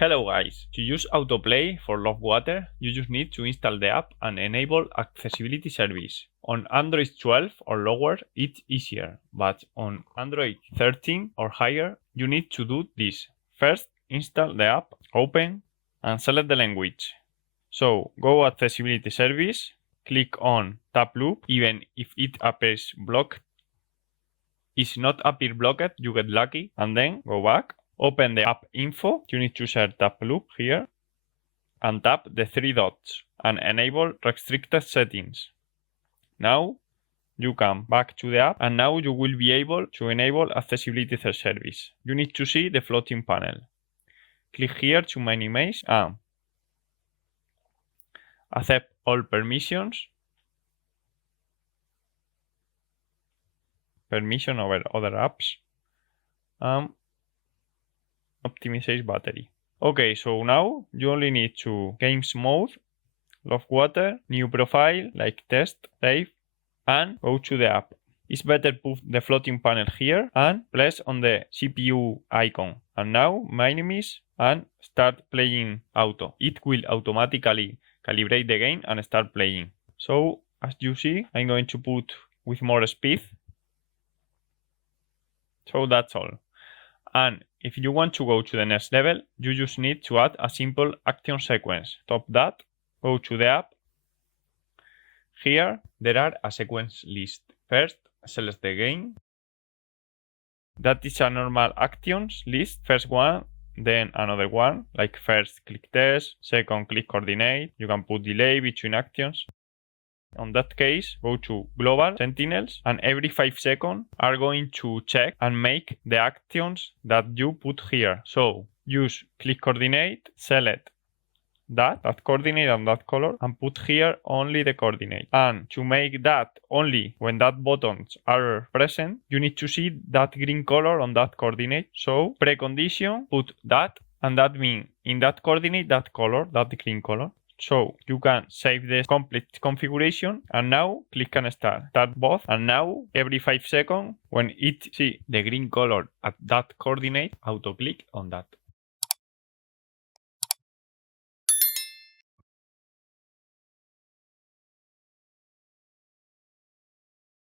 Hello guys, to use autoplay for Love Water, you just need to install the app and enable accessibility service. On Android 12 or lower, it's easier, but on Android 13 or higher, you need to do this. First, install the app, open, and select the language. So, go accessibility service, click on tap loop, even if it appears blocked. If not appear blocked, you get lucky, and then go back. Open the app info, you need to search tap loop here, and tap the three dots and enable restricted settings. Now you come back to the app and now you will be able to enable accessibility service. You need to see the floating panel. Click here to minimize and accept all permissions. Permission over other apps. Optimize battery. Okay, so now you only need to games mode, Love Water, new profile like test, save, and go to the app. It's better put the floating panel here and press on the CPU icon. And now minimize and start playing auto. It will automatically calibrate the game and start playing. So as you see, I'm going to put with more speed. So that's all. And if you want to go to the next level, you just need to add a simple action sequence. Stop that, go to the app. Here, there are a sequence list. First, select the game. That is a normal actions list. First one, then another one, like first click test, second click coordinate. You can put delay between actions. On that case, go to global sentinels and every 5 seconds are going to check and make the actions that you put here. So use click coordinate, select that coordinate and that color and put here only the coordinate. And to make that only when that buttons are present, you need to see that green color on that coordinate. So precondition, put that, and that means in that coordinate, that color, that green color. So you can save the complete configuration and now click and start both, and now every 5 seconds when it see the green color at that coordinate, auto click on that.